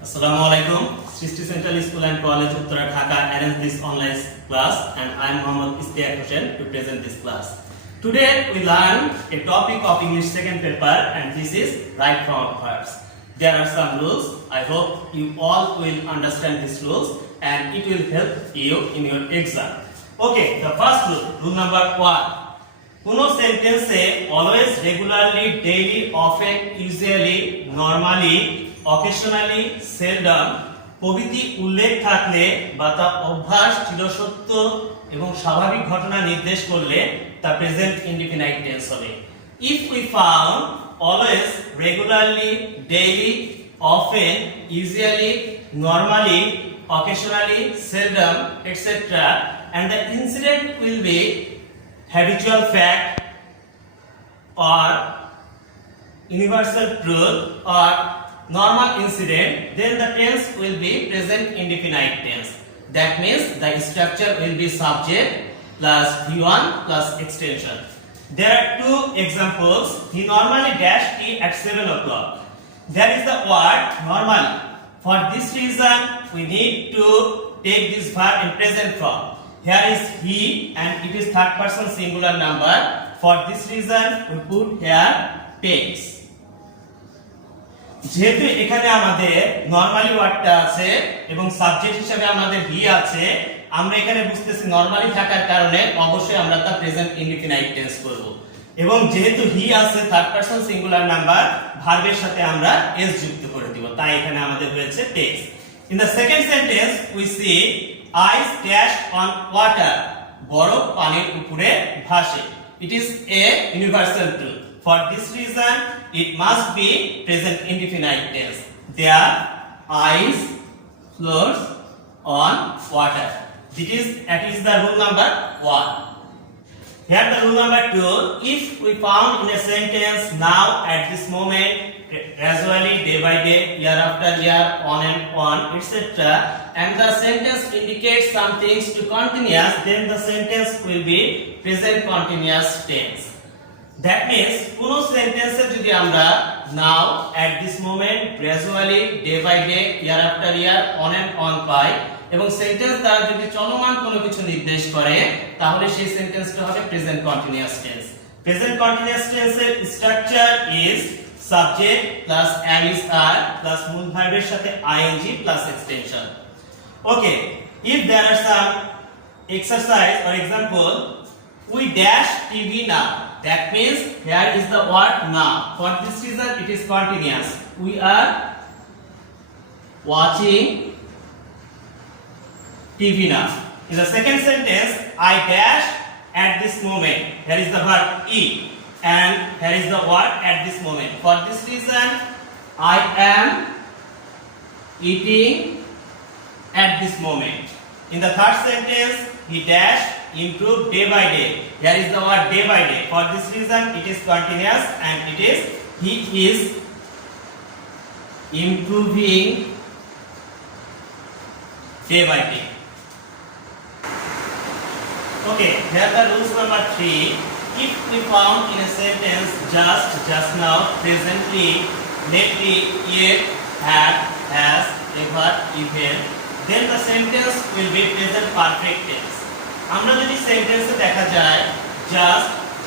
Assalamualaikum. Srishti Central School and College Uttara Dhaka arranged this online class and I am Mohammad Istiaq Hussain to present this class. Today we learn a topic of English second paper and this is right from verbs. There are some rules. I hope you all will understand these rules and it will help you in your exam. Okay, the first rule number 1. কোনো সেন্টেন্সে always regularly daily often usually normally occasionally seldom প্রভৃতি উল্লেখ থাকলে বা তা অভ্যাস চিরসত্য এবং স্বাভাবিক ঘটনা নির্দেশ করলে তা প্রেজেন্ট ইনডিফিনাইট টেন্স হবে। If we found always regularly daily often usually normally occasionally seldom etc and the incident will be habitual fact or universal truth or normal incident, then the tense will be present indefinite tense. That means the structure will be subject plus V1 plus extension. There are two examples. He normally dash tea at 7 o'clock. There is the word normally. For this reason, we need to take this verb in present form. Here is he and it is third person singular number. For this reason, we put here takes. যেহেতু এখানে আমাদের normally ওয়ার্ডটা আছে এবং subject হিসেবে আমাদের হি আছে, আমরা এখানে বুঝতেছি নরমালি থাকার কারণে অবশ্যই আমরা তা প্রেজেন্ট ইনডিফিনাইট টেন্স করব। এবং যেহেতু হি আছে থার্ড পারসন সিঙ্গুলার নাম্বার, ভার্বের সাথে আমরা এস যুক্ত করে দিব, তাই এখানে আমাদের হয়েছে text. In the second sentence we see ice dash on water, বরফ পানির উপরে ভাসে। It is a universal truth. For this reason it must be present indefinite tense. Their eyes floats on water. That is the rule number 1. Here the rule number 2. If we found in a sentence now at this moment, gradually day by day, year after year, on and on, etc. and the sentence indicates some things to continuous, then the sentence will be present continuous tense. That means কোন সেন্টেন্সে যদি আমরা now at this moment gradually day by day year after year on and on পাই এবং sentence দ্বারা যদি চলমান কোনো কিছু নির্দেশ করে তাহলে সেই সেন্টেন্সটা হবে present continuous tense. Present continuous টেন্সের structure is subject plus am is are plus মূল ভার্বের সাথে ing plus extension. Okay, if there are some exercise or example, we dash TV now. That means here is the word now. For this reason it is continuous. We are watching TV now. In the second sentence, I dash at this moment. Here is the verb eat and here is the word at this moment. For this reason I am eating at this moment. In the third sentence, he dash improve day by day. Here is the word day by day. For this reason it is continuous and it is he is improving day by day. Okay, here the rules number 3. If we found in a sentence just now, presently, lately, yet, had, has, ever, even, then the sentence will be present perfect tense. আমরা যদি সেন্টেন্সে দেখা যায়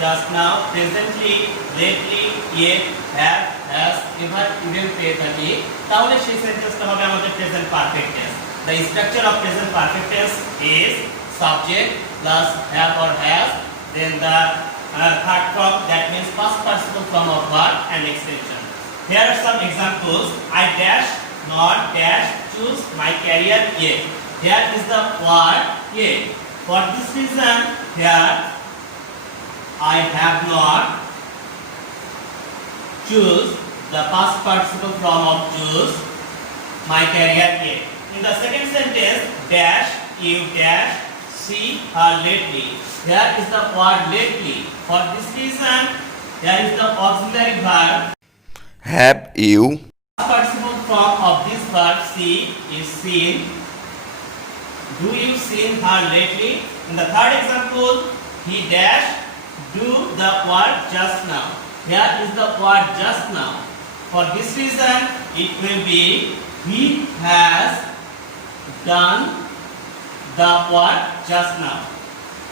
just now, presently, lately, yet, have, has, ever, even পেয়ে থাকি, তাহলে সেই সেন্টেন্সটা হবে আমাদের present perfect tense. The structure of present perfect tense is subject plus have or has, then the third form, that means past participle form of verb and extension. Here are some examples. I dash not dash choose my career yet. Here is the word yet. For this reason, here I have not choose the past participle form of choose my career yet. In the second sentence, dash you dash see her lately. Here is the word lately. For this reason, here is the auxiliary verb. Have you? Past participle form of this verb see is seen. Do you seen her lately? In the third example, he dash do the word just now. Here is the word just now. For this reason, it will be he has done the work just now.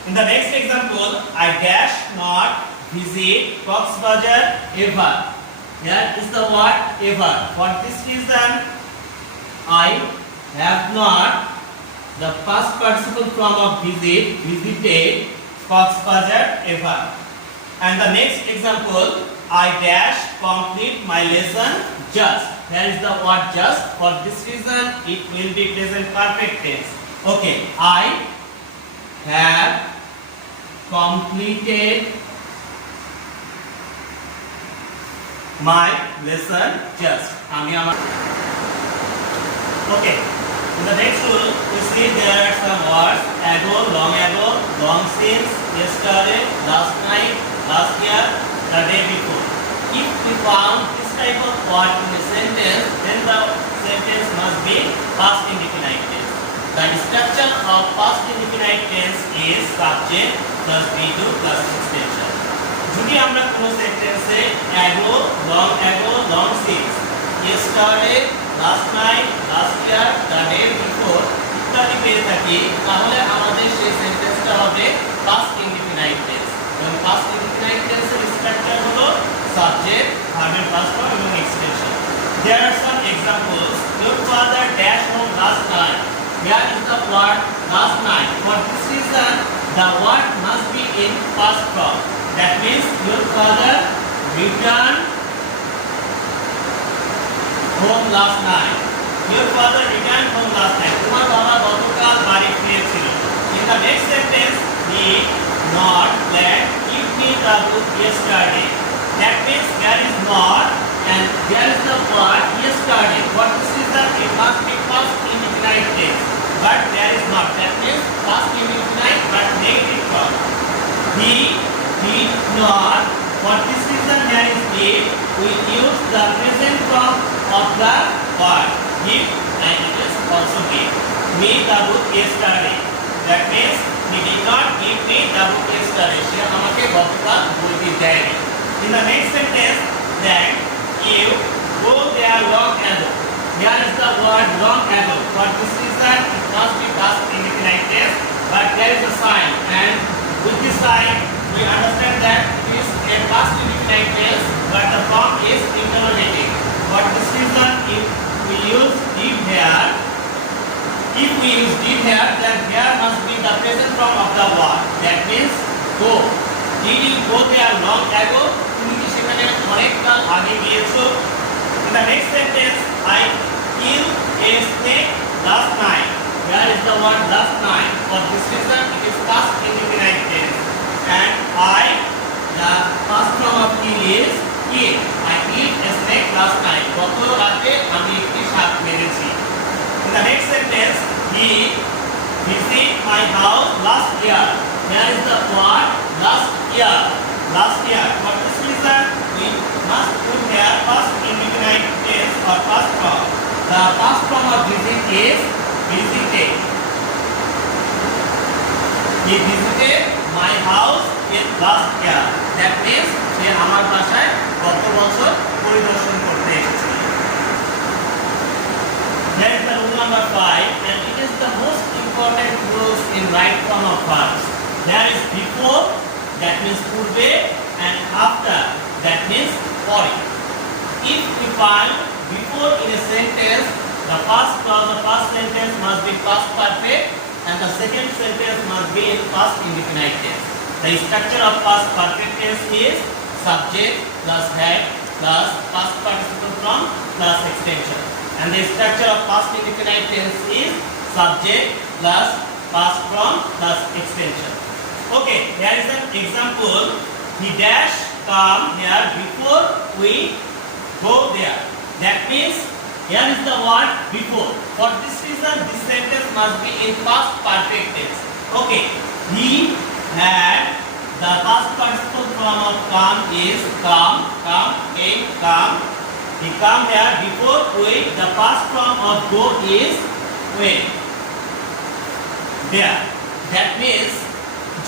In the next example, I dash not visit Coxbazar ever. Here is the word ever. For this reason, I have not the past participle form of visit, visited Coxbazar ever. And the next example, I dash complete my lesson just. There is the word just. For this reason, it will be present perfect tense. Okay, I have completed my lesson just. Okay. In the next rule, we see there are some words ago, long since, yesterday, last night, last year, the day before. If we found this type of word in a sentence, then the sentence must be past indefinite tense. The structure of past indefinite tense is subject plus be-do plus extension. যদি আমরা কোন সেন্টেন্সে ago, long since, yesterday, last night, last year, the day before ইত্যাদি পেয়ে থাকি, তাহলে আমাদের সেই সেন্টেন্সটা হবে past indefinite tense। এবং past indefinite tense এর স্ট্রাকচার হলো subject, verb এর past form এবং extension. There are some examples. Your father dashed home last night. Here is the word last night. For this reason, the word must be in past form. That means your father returned home last night. Your father returned home last night. তোমার বাবা গতকাল বাড়ি ফিরেছিল। In the next sentence, he not glad give me the book yesterday. That means there is not and there is the word yesterday. For this reason, it must be past indefinite tense. But there is not. That means past indefinite but negative form. He did not. For this reason, there is did. We use the present form of the word did and it is also did. Me the book yesterday. That means he did not give me the book yesterday. সে আমাকে গতকাল বইটি দেয়নি। In the next sentence, then you go there long ago. Here is the word long ago. For this reason, it must be past indefinite tense, but there is a sign, and with this sign, we understand that it is a past indefinite tense, but the form is interrogative. For this reason, if we use did here, then here must be the present form of the word. That means go. Did you go there long ago? তুমি কি সেখানে অনেককাল আগে গিয়েছো? In the next sentence, I killed a snake last night. Where is the word last night? For this reason, it is past indefinite tense. And the past form of kill is kill. I killed a snake last night. গত রাতে আমি একটি সাপ মেরেছি। In the next sentence, he visited my house last year. Where is the word last year? Last year. For this reason, we must put here past indefinite tense or past form. The past form of visit is visited. He visited my house in last year. That means সে আমার বাসায় গত বছর পরিদর্শন করতে এসেছিল। There is the rule number 5, and it is the most important rules in right form of verbs. There is before, that means purbe, and after, that means pore. If we find before in a sentence, the first clause of first sentence must be past perfect, and the second sentence must be in past indefinite tense. The structure of past perfect tense is subject plus head plus past participle form plus extension. And the structure of past indefinite tense is subject plus past form plus extension. Okay, there is an example. He dash come here before we go there. That means here is the word before. For this reason, this sentence must be in past perfect tense. Okay, he had the past participle form of come is came. He come here before we. The past form of go is went. There. That means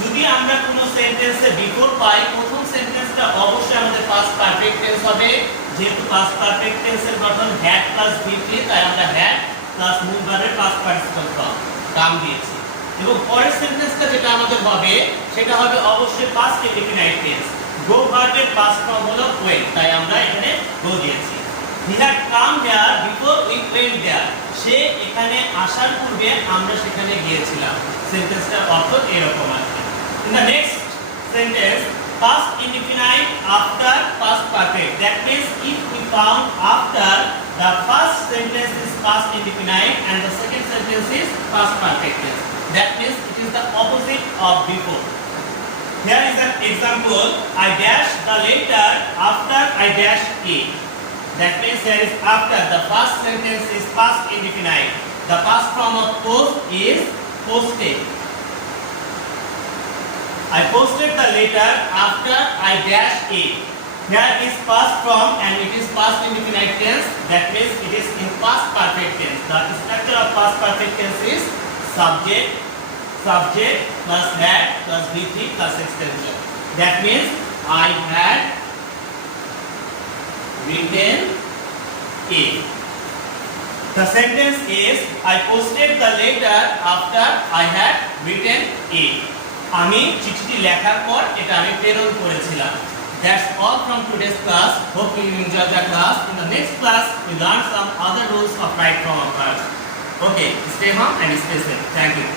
যদি আমরা কোন সেন্টেন্সে before পাই, প্রথম সেন্টেন্সটা অবশ্যই আমাদের past perfect tense হবে, যেহেতু past perfect tense এর গঠন had plus VP, তাই আমরা had plus মূল ভার্বের past participle form কাম দিয়েছি। এবং পরের সেন্টেন্সটা যেটা আমাদের হবে সেটা হবে অবশ্যই past indefinite tense। go ভার্বের past form হলো went, তাই আমরা এখানে go দিয়েছি। he had come here before we went there, সে এখানে আসার পূর্বে আমরা সেখানে গিয়েছিলাম। সেন্টেন্সটার অর্থ এরকম আছে। in the next sentence, past indefinite after past perfect, that means if we found after the first sentence is past indefinite and the second sentence is past perfect tense, that means it is the opposite of before. Here is an example: I dash the letter after I dash it. That means here is after. The first sentence is past indefinite. The past form of post is posted. I posted the letter after I dash it. Here is past form and it is past indefinite tense. That means it is in past perfect tense. The structure of past perfect tense is subject, subject plus had plus VP plus extension. That means I had written it. The sentence is I posted the letter after I had written it. আমি চিঠিটি লেখার পর এটা আমি প্রেরণ করেছিলাম। That's all from today's class. Hope you enjoyed the class. In the next class, we learn some other rules of right from verbs. Okay, stay home and stay safe. Thank you.